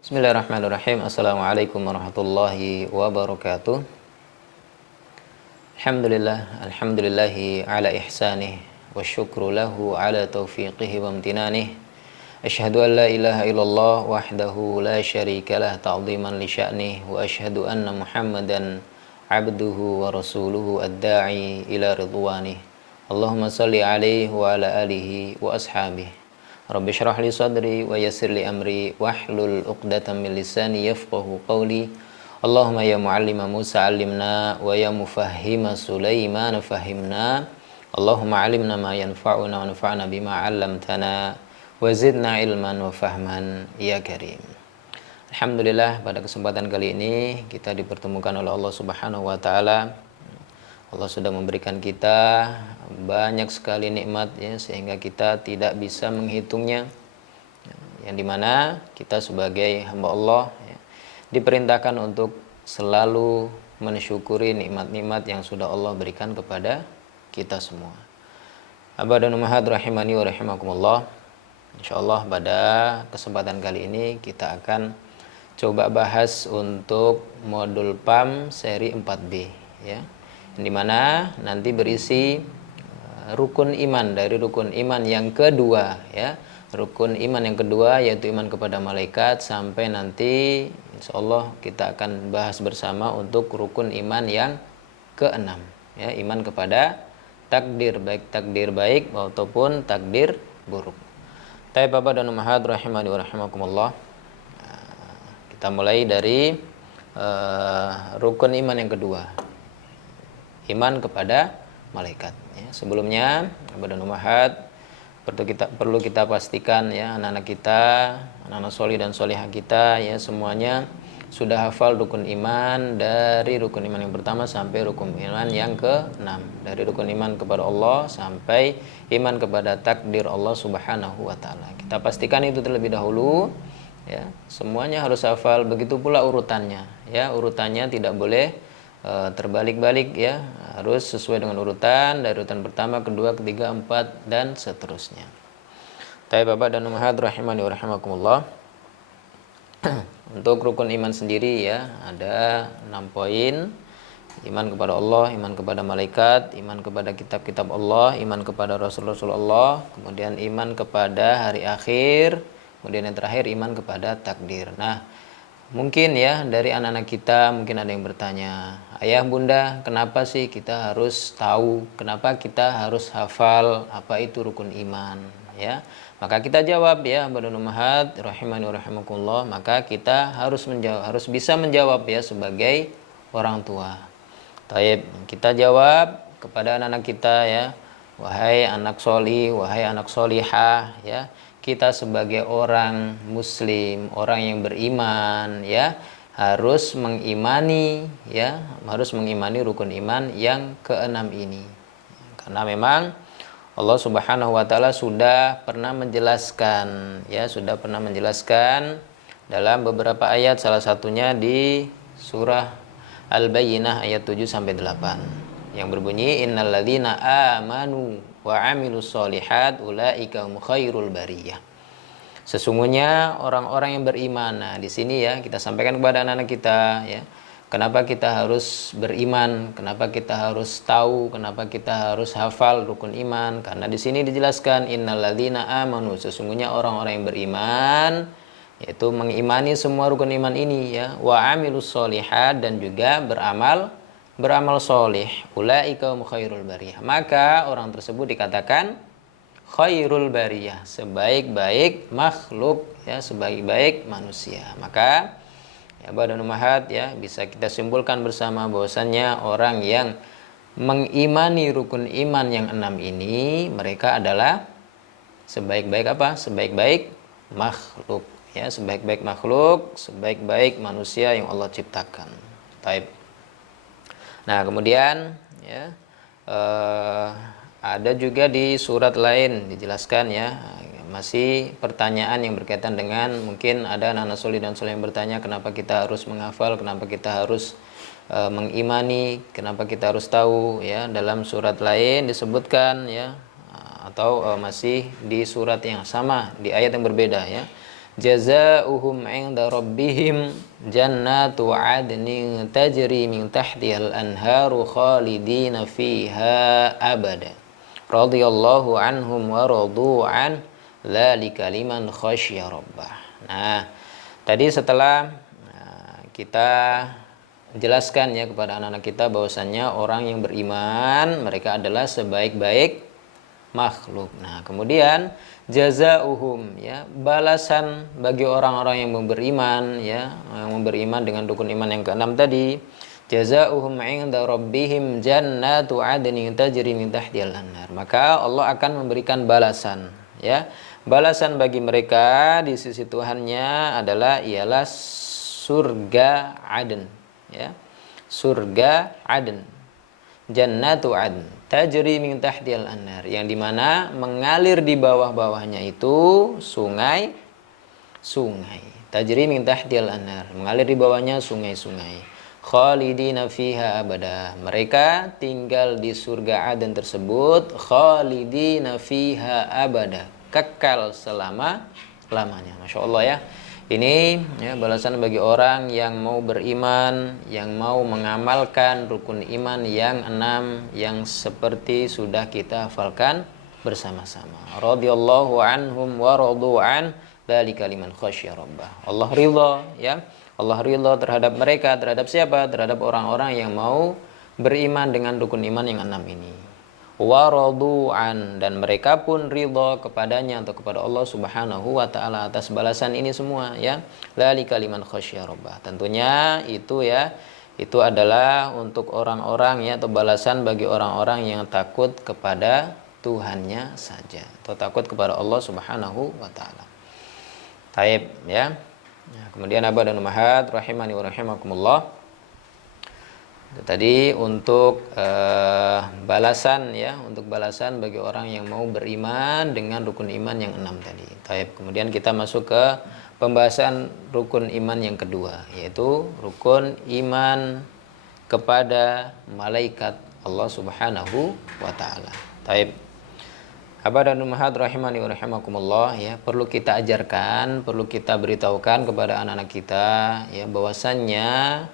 Bismillahirrahmanirrahim. Assalamualaikum warahmatullahi wabarakatuh. Alhamdulillahi ala ihsanih wa syukru lahu ala taufiqihi wa amtinanih. Asyhadu an la ilaha illallah wahdahu la syarikalah ta'ziman li sya'nih wa asyhadu anna Muhammadan abduhu wa rasuluhu ad-da'i ila ridwanih. Allahumma salli alaihi wa ala alihi wa ashabihi. Rabbi syrah li sadri wa yassir li amri wahlul 'uqdatam min lisani yafqahu qawli. Allahumma ya muallima Musa 'allimna wa ya mufahhima Sulaiman fahimna. Allahumma 'allimna ma yanfa'una wa anfa'na bima 'allamtana wa zidna ilman wa fahman ya karim. Alhamdulillah, pada kesempatan kali ini kita dipertemukan oleh Allah Subhanahu wa taala. Allah sudah memberikan kita banyak sekali nikmat ya, sehingga kita tidak bisa menghitungnya, yang dimana kita sebagai hamba Allah ya, diperintahkan untuk selalu mensyukuri nikmat-nikmat yang sudah Allah berikan kepada kita semua. Abah dan ummahat rahimani wa rahimakumullah. Insyaallah pada kesempatan kali ini kita akan coba bahas untuk modul PAM seri 4B ya, yang dimana nanti berisi rukun iman, dari rukun iman yang kedua ya, rukun iman yang kedua yaitu iman kepada malaikat, sampai nanti insyaallah kita akan bahas bersama untuk rukun iman yang keenam ya, iman kepada takdir, baik takdir baik ataupun takdir buruk. Baik Bapak dan Ummahat rahimani wa rahimakumullah. Kita mulai dari rukun iman yang kedua, iman kepada malaikat ya. Sebelumnya Bapak dan Ummahat, perlu kita pastikan ya, anak-anak kita, anak-anak solih dan solihah kita ya, semuanya sudah hafal rukun iman, dari rukun iman yang pertama sampai rukun iman yang ke-6, dari rukun iman kepada Allah sampai iman kepada takdir Allah Subhanahu wa taala. Kita pastikan itu terlebih dahulu ya, semuanya harus hafal, begitu pula urutannya ya, urutannya tidak boleh terbalik-balik ya, harus sesuai dengan urutan, dari urutan pertama, kedua, ketiga, empat, dan seterusnya. Tapi Bapak dan Ummahat rahimani wa rahimakumullah. Untuk rukun iman sendiri ya, ada 6 poin. Iman kepada Allah, iman kepada malaikat, iman kepada kitab-kitab Allah, iman kepada Rasul-Rasul Allah, kemudian iman kepada hari akhir, kemudian yang terakhir iman kepada takdir. Nah, mungkin ya dari anak-anak kita mungkin ada yang bertanya, ayah bunda, kenapa sih kita harus tahu, kenapa kita harus hafal apa itu rukun iman ya? Maka kita jawab ya, Bapak dan Ummahat rahimani wa rahimakumullah, maka kita harus menjawab, harus bisa menjawab ya sebagai orang tua. Taib, kita jawab kepada anak-anak kita ya, wahai anak soli, wahai anak solihah ya, kita sebagai orang muslim, orang yang beriman ya, harus mengimani ya, harus mengimani rukun iman yang keenam ini. Karena memang Allah Subhanahu wa taala sudah pernah menjelaskan ya, sudah pernah menjelaskan dalam beberapa ayat, salah satunya di surah Al-Bayyinah ayat 7 sampai 8 yang berbunyi, innalladzina amanu wa amilus solihat ulaika hum khairul bariyah. Sesungguhnya orang-orang yang beriman. Nah, di sini ya kita sampaikan kepada anak-anak kita ya, kenapa kita harus beriman, kenapa kita harus tahu, kenapa kita harus hafal rukun iman. Karena di sini dijelaskan innalladzina amanu, sesungguhnya orang-orang yang beriman, yaitu mengimani semua rukun iman ini ya, wa amilus solihat, dan juga beramal solih, ulaika hum khairul bariyah, maka orang tersebut dikatakan khairul bariyah, sebaik-baik makhluk ya, sebaik-baik manusia. Maka ya Bapak dan Ummahat ya, bisa kita simpulkan bersama bahwasannya orang yang mengimani rukun iman yang 6 ini, mereka adalah sebaik-baik apa? Sebaik-baik makhluk ya, sebaik-baik makhluk, sebaik-baik manusia yang Allah ciptakan. Taib. Nah, kemudian ya, ada juga di surat lain dijelaskan ya, masih pertanyaan yang berkaitan dengan, mungkin ada anak-anak solih dan solih yang bertanya, kenapa kita harus menghafal, kenapa kita harus mengimani, kenapa kita harus tahu ya. Dalam surat lain disebutkan ya, atau masih di surat yang sama, di ayat yang berbeda ya, jazaohum 'inda rabbihim jannatu 'adnin tajri min tahtihal anharu khalidina fiha abada radhiyallahu anhum wa radu an dzalika liman khasyya rabbah. Nah, tadi setelah kita jelaskan ya kepada anak-anak kita bahwasannya orang yang beriman mereka adalah sebaik-baik makhluk. Nah, kemudian jazaohum ya, balasan bagi orang-orang yang beriman ya, yang beriman dengan rukun iman yang keenam tadi, jazaohum 'inda rabbihim jannatu 'adnin tajri min tahtihal anhar. Maka Allah akan memberikan balasan ya. Balasan bagi mereka di sisi Tuhannya adalah ialah surga Aden ya. Surga Aden. Jannatu Adn tajri min tahtihal anhar, yang dimana mengalir di bawah-bawahnya itu sungai tajri min tahtihal anhar, mengalir di bawahnya sungai-sungai, khalidina fiha abada, mereka tinggal di surga Aden tersebut khalidina fiha abada, kekal selama-lamanya. Masya Allah ya. Ini ya, balasan bagi orang yang mau beriman, yang mau mengamalkan rukun iman yang 6 yang seperti sudah kita hafalkan bersama-sama. Radhiyallahu anhum wa radu an dzalika liman khasyya rabbah. Allah ridha ya. Allah ridha terhadap mereka, terhadap siapa? Terhadap orang-orang yang mau beriman dengan rukun iman yang 6 ini. Waradu'an, dan mereka pun ridha kepadanya atau kepada Allah Subhanahu wa taala atas balasan ini semua ya. Dzalika liman khasyya rabbah. Tentunya itu ya, itu adalah untuk orang-orang ya, atau balasan bagi orang-orang yang takut kepada Tuhannya saja atau takut kepada Allah Subhanahu wa taala. Taib ya. Nah, kemudian Abah dan Ummahat rahimani wa rahimakumullah. Itu tadi untuk balasan ya, untuk balasan bagi orang yang mau beriman dengan rukun iman yang 6 tadi. Taib. Kemudian kita masuk ke pembahasan rukun iman yang kedua, yaitu rukun iman kepada malaikat Allah Subhanahu wa taala. Taib. Abah dan Ummahat rahimani wa rahimakumullah ya, perlu kita ajarkan, perlu kita beritahukan kepada anak-anak kita ya, bahwasannya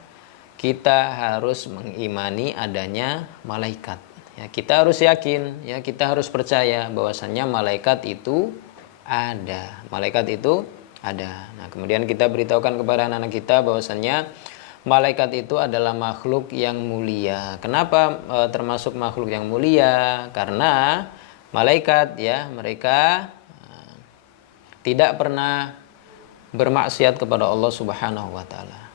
kita harus mengimani adanya malaikat ya, kita harus yakin ya, kita harus percaya bahwasannya malaikat itu ada. Nah, kemudian kita beritahukan kepada anak-anak kita bahwasannya malaikat itu adalah makhluk yang mulia. Kenapa termasuk makhluk yang mulia? Karena malaikat ya, mereka tidak pernah bermaksiat kepada Allah Subhanahu wa taala.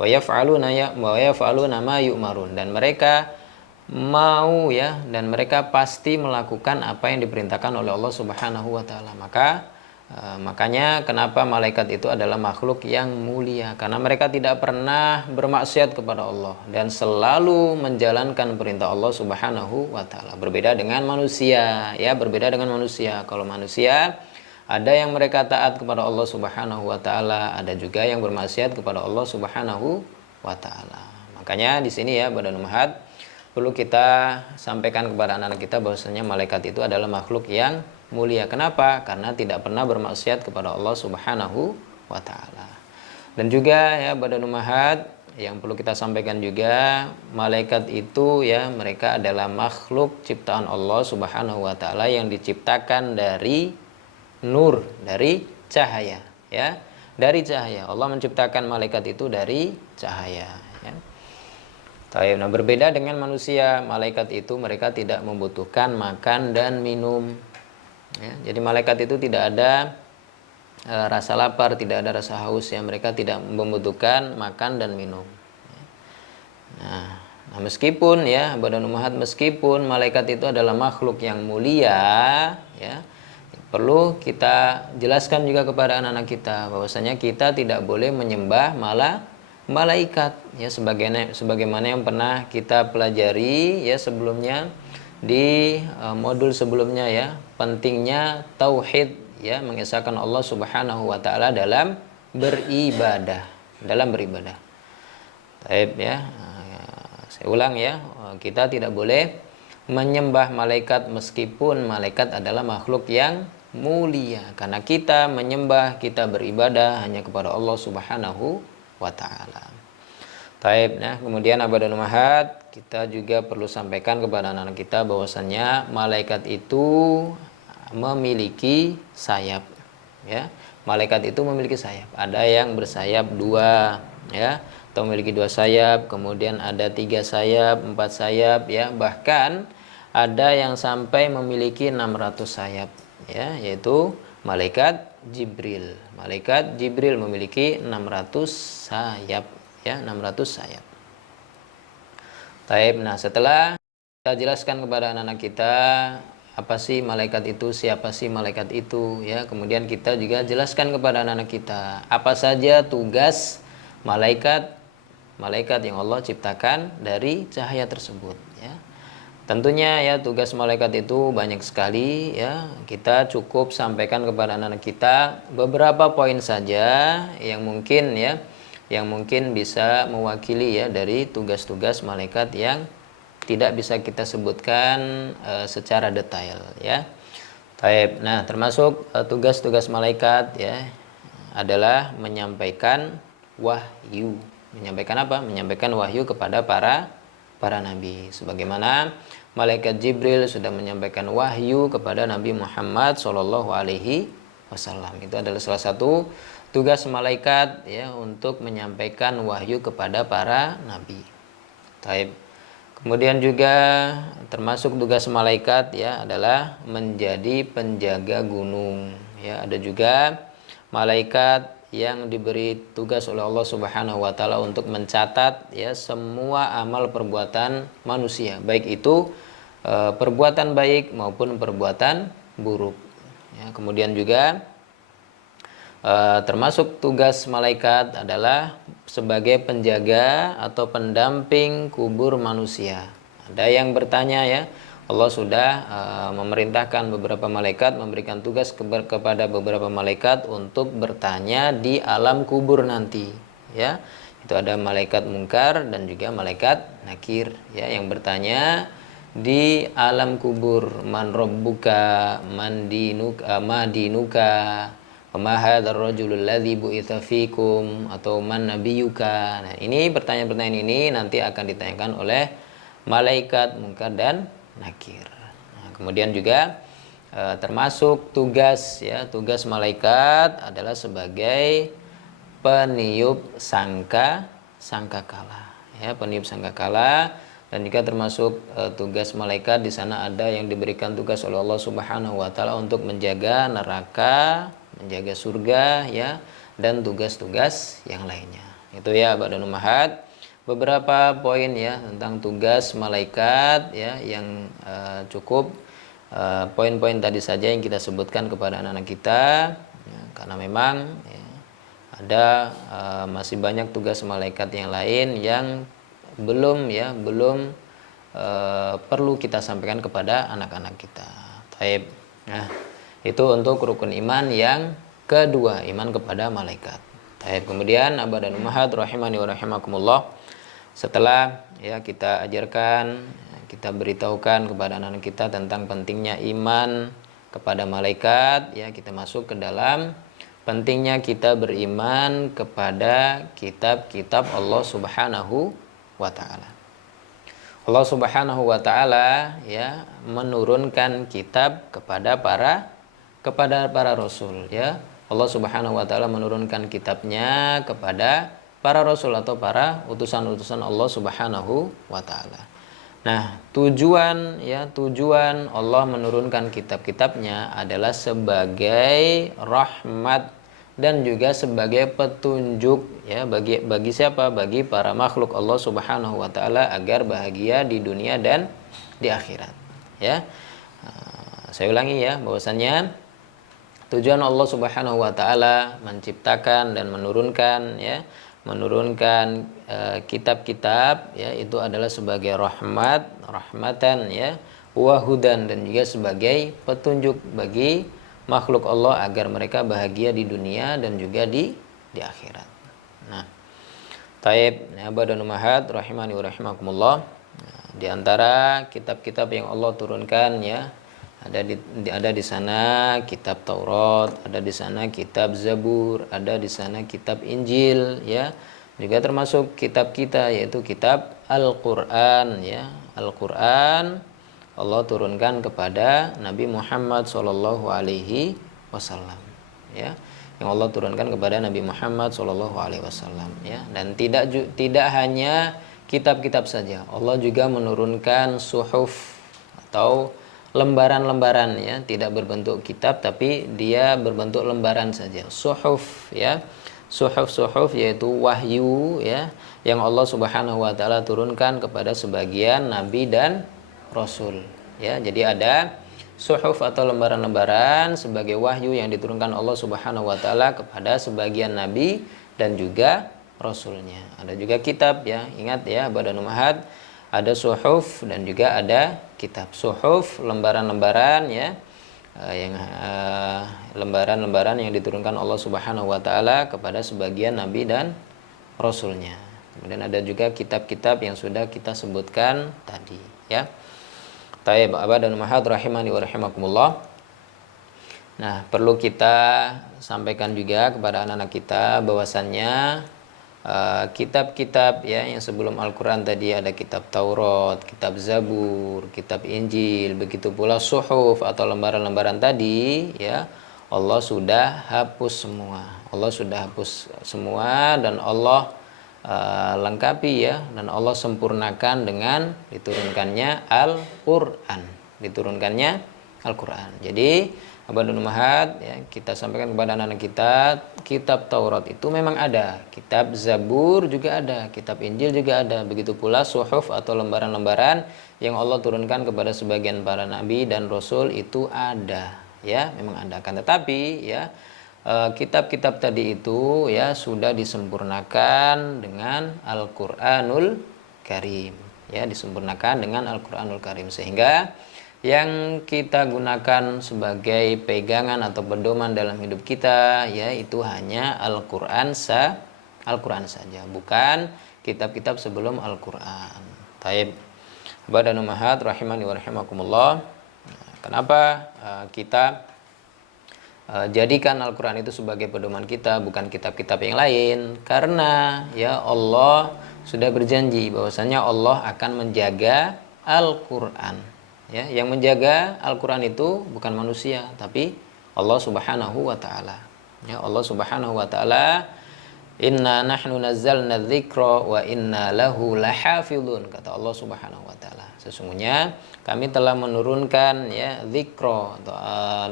Wa yaf'aluna ma yu'marun, dan mereka mau ya, dan mereka pasti melakukan apa yang diperintahkan oleh Allah Subhanahu wa taala. Makanya kenapa malaikat itu adalah makhluk yang mulia, karena mereka tidak pernah bermaksiat kepada Allah dan selalu menjalankan perintah Allah Subhanahu wa taala. Berbeda dengan manusia ya, berbeda dengan manusia. Kalau manusia ada yang mereka taat kepada Allah Subhanahu wa taala, ada juga yang bermaksiat kepada Allah Subhanahu wa taala. Makanya di sini ya Badan Ummahat perlu kita sampaikan kepada anak-anak kita bahwasanya malaikat itu adalah makhluk yang mulia. Kenapa? Karena tidak pernah bermaksiat kepada Allah Subhanahu wa taala. Dan juga ya Badan Ummahat yang perlu kita sampaikan juga, malaikat itu ya, mereka adalah makhluk ciptaan Allah Subhanahu wa taala yang diciptakan dari nur, dari cahaya ya, dari cahaya. Allah menciptakan malaikat itu dari cahaya ya. Nah, berbeda dengan manusia, malaikat itu mereka tidak membutuhkan makan dan minum ya. Jadi malaikat itu tidak ada rasa lapar, tidak ada rasa haus ya, mereka tidak membutuhkan makan dan minum ya. Nah, meskipun ya Badan Ummahat, meskipun malaikat itu adalah makhluk yang mulia ya, perlu kita jelaskan juga kepada anak-anak kita bahwasanya kita tidak boleh menyembah malaikat ya, sebagaimana yang pernah kita pelajari ya sebelumnya di modul sebelumnya ya, pentingnya tauhid ya, mengesahkan Allah Subhanahu wa taala dalam beribadah, Taib ya. Saya ulang ya, kita tidak boleh menyembah malaikat meskipun malaikat adalah makhluk yang mulia karena kita menyembah, kita beribadah hanya kepada Allah Subhanahu wa taala. Taib. Nah, kemudian abad dan umahat, kita juga perlu sampaikan kepada anak-anak kita bahwasannya malaikat itu memiliki sayap, ya. Malaikat itu memiliki sayap. Ada yang bersayap dua, ya, atau memiliki dua sayap, kemudian ada tiga sayap, empat sayap, ya. Bahkan ada yang sampai memiliki 600 sayap, ya, yaitu malaikat Jibril. Malaikat Jibril memiliki 600 sayap, ya, 600 sayap. Taib. Nah, setelah kita jelaskan kepada anak-anak kita apa sih malaikat itu, siapa sih malaikat itu, ya. Kemudian kita juga jelaskan kepada anak-anak kita apa saja tugas malaikat yang Allah ciptakan dari cahaya tersebut, ya. Tentunya ya tugas malaikat itu banyak sekali, ya. Kita cukup sampaikan kepada anak-anak kita beberapa poin saja yang mungkin, ya, yang mungkin bisa mewakili, ya, dari tugas-tugas malaikat yang tidak bisa kita sebutkan secara detail, ya. Taib. Nah, termasuk tugas-tugas malaikat, ya, adalah menyampaikan wahyu. Menyampaikan apa? Menyampaikan wahyu kepada para nabi. Sebagaimana malaikat Jibril sudah menyampaikan wahyu kepada Nabi Muhammad Shallallahu Alaihi Wasallam. Itu adalah salah satu tugas malaikat, ya, untuk menyampaikan wahyu kepada para nabi. Taib. Kemudian juga termasuk tugas malaikat, ya, adalah menjadi penjaga gunung, ya. Ada juga malaikat yang diberi tugas oleh Allah Subhanahu wa taala untuk mencatat, ya, semua amal perbuatan manusia, baik itu perbuatan baik maupun perbuatan buruk, ya. Kemudian juga termasuk tugas malaikat adalah sebagai penjaga atau pendamping kubur manusia. Ada yang bertanya, ya, Allah sudah memerintahkan beberapa malaikat, memberikan tugas kepada beberapa malaikat untuk bertanya di alam kubur nanti, ya. Itu ada malaikat mungkar dan juga malaikat nakir, ya, yang bertanya di alam kubur, man rabbuka, man dinuka, ma dinuka, Wama hadzal rajulul ladzi bu'itsa fikum, atau man nabiyuka. Nah, ini pertanyaan-pertanyaan ini nanti akan ditanyakan oleh malaikat mungkar dan nakir. Nah, kemudian juga termasuk tugas, ya, tugas malaikat adalah sebagai peniup sangkakala, ya, peniup sangkakala. Dan juga termasuk tugas malaikat di sana ada yang diberikan tugas oleh Allah Subhanahu wa taala untuk menjaga neraka, menjaga surga, ya, dan tugas-tugas yang lainnya. Itu, ya, Abad dan Ummahat, beberapa poin, ya, tentang tugas malaikat, ya, yang cukup poin-poin tadi saja yang kita sebutkan kepada anak-anak kita, ya, karena memang, ya, ada masih banyak tugas malaikat yang lain yang belum perlu kita sampaikan kepada anak-anak kita. Taib. Nah, itu untuk rukun iman yang kedua, iman kepada malaikat. Taib. Kemudian abad dan ummahat rahimani wa rahimakumullah, setelah, ya, kita ajarkan, kita beritahukan kepada anak-anak kita tentang pentingnya iman kepada malaikat, ya, kita masuk ke dalam pentingnya kita beriman kepada kitab-kitab Allah Subhanahu wa taala. Allah Subhanahu wa taala, ya, menurunkan kitab kepada para rasul, ya. Allah Subhanahu wa taala menurunkan kitabnya kepada para rasul atau para utusan-utusan Allah Subhanahu wa taala. Nah, tujuan Allah menurunkan kitab-kitabnya adalah sebagai rahmat dan juga sebagai petunjuk, ya, bagi siapa? Bagi para makhluk Allah Subhanahu wa taala agar bahagia di dunia dan di akhirat, ya. Saya ulangi, ya, bahwasannya tujuan Allah Subhanahu wa taala menciptakan dan menurunkan kitab-kitab, ya, itu adalah sebagai rahmatan, ya, wahudan, dan juga sebagai petunjuk bagi makhluk Allah agar mereka bahagia di dunia dan juga di akhirat. Nah, taib, ya, abad dan ummahat rahimani wa rahimakumullah. Nah, di antara kitab-kitab yang Allah turunkan, ya, Ada di sana kitab Taurat, ada di sana kitab Zabur, ada di sana kitab Injil, ya. Juga termasuk kitab kita, yaitu kitab Al-Qur'an, ya. Al-Qur'an Allah turunkan kepada Nabi Muhammad SAW, ya. Yang Allah turunkan kepada Nabi Muhammad SAW, ya. Dan tidak hanya kitab-kitab saja, Allah juga menurunkan suhuf atau lembaran-lembaran, ya, tidak berbentuk kitab tapi dia berbentuk lembaran saja, suhuf, ya. Suhuf yaitu wahyu, ya, yang Allah Subhanahu wa taala turunkan kepada sebagian nabi dan rasul, ya. Jadi ada suhuf atau lembaran-lembaran sebagai wahyu yang diturunkan Allah Subhanahu wa taala kepada sebagian nabi dan juga rasulnya. Ada juga kitab, ya. Ingat, ya, Badan Ummahat, ada suhuf dan juga ada kitab. Suhuf lembaran-lembaran, ya, lembaran-lembaran yang diturunkan Allah Subhanahu wa taala kepada sebagian nabi dan rasulnya. Kemudian ada juga kitab-kitab yang sudah kita sebutkan tadi, ya. Taib Badan Ummahat rahimani wa rahimakumullah. Nah, perlu kita sampaikan juga kepada anak-anak kita bahwasannya kitab-kitab, ya, yang sebelum Al-Quran tadi ada kitab Taurat, kitab Zabur, kitab Injil, begitu pula suhuf atau lembaran-lembaran tadi, ya, Allah sudah hapus semua. Allah sudah hapus semua dan Allah lengkapi, ya, dan Allah sempurnakan dengan diturunkannya Al-Quran. Jadi Abadun Ummahat, ya, kita sampaikan kepada anak-anak kita, kitab Taurat itu memang ada, kitab Zabur juga ada, kitab Injil juga ada, begitu pula suhuf atau lembaran-lembaran yang Allah turunkan kepada sebagian para nabi dan rasul itu ada, ya, memang ada. Kan tetapi, ya, kitab-kitab tadi itu, ya, sudah disempurnakan dengan Al-Qur'anul Karim, ya, disempurnakan dengan Al-Qur'anul Karim, sehingga yang kita gunakan sebagai pegangan atau pedoman dalam hidup kita, ya, itu hanya Al-Qur'an saja, bukan kitab-kitab sebelum Al-Qur'an. Taib Badan Ummahat rahimani wa rahimakumullah. Kenapa kita jadikan Al-Qur'an itu sebagai pedoman kita, bukan kitab-kitab yang lain? Karena, ya, Allah sudah berjanji bahwasanya Allah akan menjaga Al-Qur'an. Ya, yang menjaga Al-Quran itu bukan manusia, tapi Allah Subhanahu wa taala. Ya, Allah Subhanahu wa taala, inna nahnu nazzalna dzikra wa inna lahu lahafizun, kata Allah Subhanahu wa taala. Sesungguhnya kami telah menurunkan, ya, dzikra atau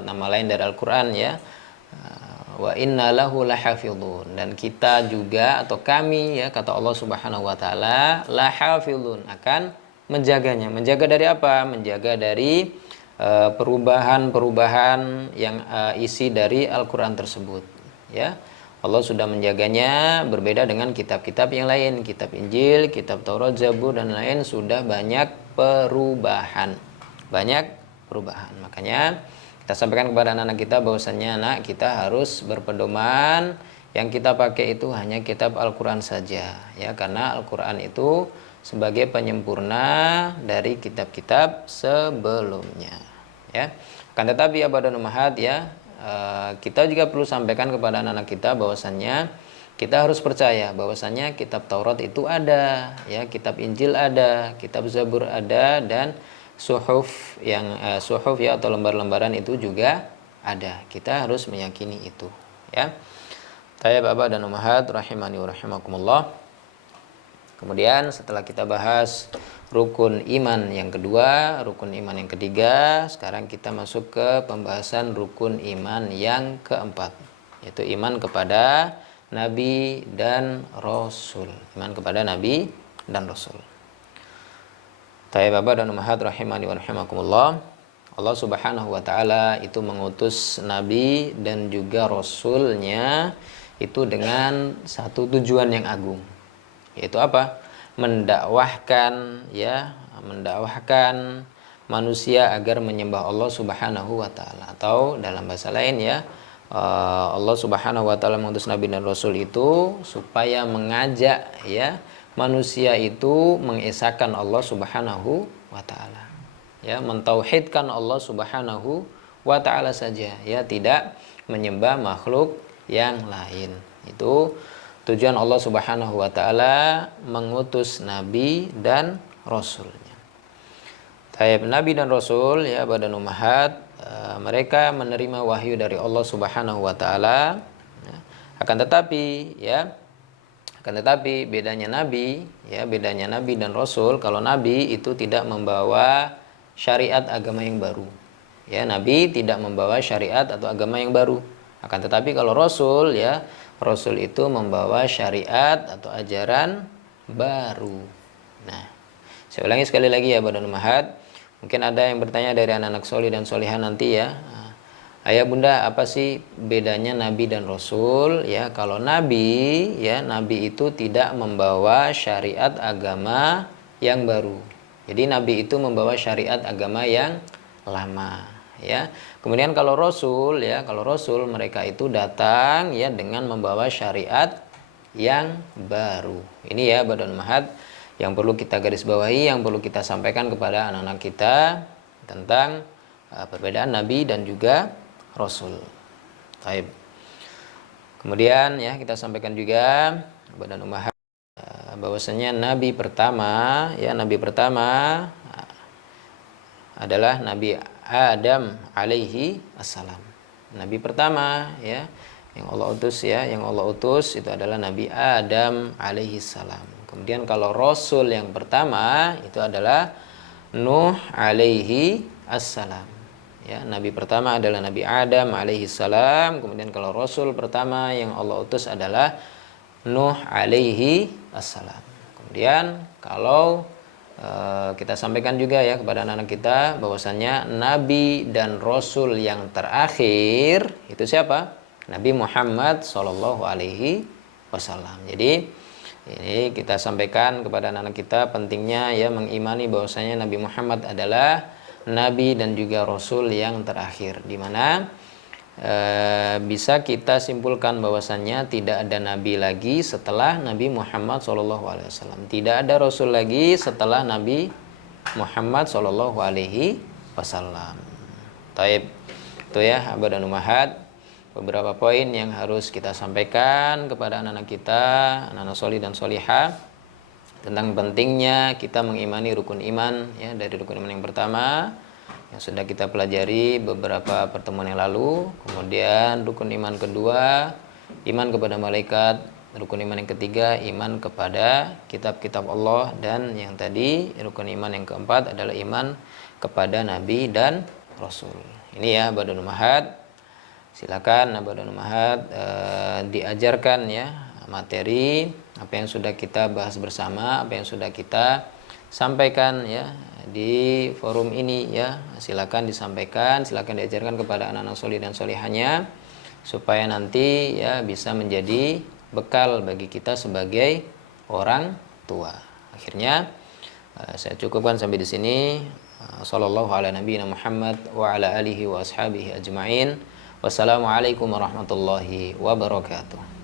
nama lain dari Al-Quran, ya, wa inna lahu lahafizun, dan kita juga atau kami, ya, kata Allah Subhanahu wa taala, lahafizun, akan menjaganya. Menjaga dari apa? Menjaga dari perubahan-perubahan yang isi dari Al-Quran tersebut, ya. Allah sudah menjaganya, berbeda dengan kitab-kitab yang lain. Kitab Injil, kitab Taurat, Zabur, dan lain sudah banyak perubahan. Makanya kita sampaikan kepada anak-anak kita bahwasannya, anak, kita harus berpedoman, yang kita pakai itu hanya kitab Al-Quran saja, ya, karena Al-Quran itu sebagai penyempurna dari kitab-kitab sebelumnya, ya. Kan tetapi, ya, Badan Ummahat, ya, kita juga perlu sampaikan kepada anak-anak kita bahwasannya kita harus percaya bahwasannya kitab Taurat itu ada, ya, kitab Injil ada, kitab Zabur ada, dan suhuf ya, atau lembar-lembaran itu juga ada. Kita harus meyakini itu, ya. Tayyib Badan Ummahat rahimani wa rahimakumullah. Kemudian setelah kita bahas rukun iman yang kedua, rukun iman yang ketiga, sekarang kita masuk ke pembahasan rukun iman yang keempat, yaitu iman kepada Nabi dan Rasul. Iman kepada Nabi dan Rasul. Tayyib dan ummahat rahimani wa rahimakumullah. Allah Subhanahu wa taala itu mengutus nabi dan juga rasulnya itu dengan satu tujuan yang agung. Yaitu apa? Mendakwahkan manusia agar menyembah Allah Subhanahu wa taala, atau dalam bahasa lain, ya, Allah Subhanahu wa taala mengutus nabi dan rasul itu supaya mengajak, ya, manusia itu mengesahkan Allah Subhanahu wa taala. ya, mentauhidkan Allah Subhanahu wa taala saja, ya, tidak menyembah makhluk yang lain. Itu tujuan Allah Subhanahu wa taala mengutus nabi dan rasulnya. Taib, nabi dan rasul, ya, badan ummahat, mereka menerima wahyu dari Allah Subhanahu wa taala, ya. Akan tetapi bedanya nabi, ya, bedanya nabi dan rasul, kalau nabi itu tidak membawa syariat agama yang baru. Ya, nabi tidak membawa syariat atau agama yang baru. Akan tetapi kalau rasul, ya, rasul itu membawa syariat atau ajaran baru. Nah, saya ulangi sekali lagi, ya, badan ummahat. Mungkin ada yang bertanya dari anak-anak solih dan solihah nanti, ya, ayah bunda, apa sih bedanya nabi dan rasul? Ya, kalau nabi, ya, nabi itu tidak membawa syariat agama yang baru. Jadi nabi itu membawa syariat agama yang lama, ya. Kemudian kalau rasul, ya, kalau rasul mereka itu datang, ya, dengan membawa syariat yang baru. Ini, ya, badan ummahat, yang perlu kita garis bawahi, yang perlu kita sampaikan kepada anak-anak kita tentang perbedaan nabi dan juga rasul. Baik. Kemudian, ya, kita sampaikan juga badan ummahat bahwasanya nabi pertama, ya, nabi pertama adalah Nabi Adam alaihi assalam. Nabi pertama, ya, yang Allah utus, ya, yang Allah utus itu adalah Nabi Adam alaihi salam. Kemudian kalau rasul yang pertama itu adalah Nuh alaihi assalam. Ya, nabi pertama adalah Nabi Adam alaihi salam. Kemudian kalau rasul pertama yang Allah utus adalah Nuh alaihi assalam. Kemudian kalau kita sampaikan juga, ya, kepada anak-anak kita bahwasannya nabi dan rasul yang terakhir itu siapa? Nabi Muhammad sallallahu alaihi wasallam. Jadi ini kita sampaikan kepada anak-anak kita pentingnya, ya, mengimani bahwasanya Nabi Muhammad adalah nabi dan juga rasul yang terakhir, di mana bisa kita simpulkan bahwasannya tidak ada nabi lagi setelah Nabi Muhammad SAW. Tidak ada rasul lagi setelah Nabi Muhammad SAW. Taib. Itu, ya, abad dan ummahat, beberapa poin yang harus kita sampaikan kepada anak-anak kita, anak-anak solih dan solihah, tentang pentingnya kita mengimani rukun iman, ya, dari rukun iman yang pertama yang sudah kita pelajari beberapa pertemuan yang lalu. Kemudian rukun iman kedua, iman kepada malaikat. Rukun iman yang ketiga, iman kepada kitab-kitab Allah. Dan yang tadi rukun iman yang keempat adalah iman kepada nabi dan rasul. Ini, ya, badan ummahat, silakan badan ummahat diajarkan, ya, materi apa yang sudah kita bahas bersama, apa yang sudah kita sampaikan, ya, di forum ini, ya. Silakan disampaikan, silakan diajarkan kepada anak-anak solih dan solihahnya, supaya nanti, ya, bisa menjadi bekal bagi kita sebagai orang tua. Akhirnya saya cukupkan sampai di sini. Sallallahu ala nabiyina Muhammad wa ala alihi wa ashabihi ajma'in. Wassalamualaikum warahmatullahi wabarakatuh.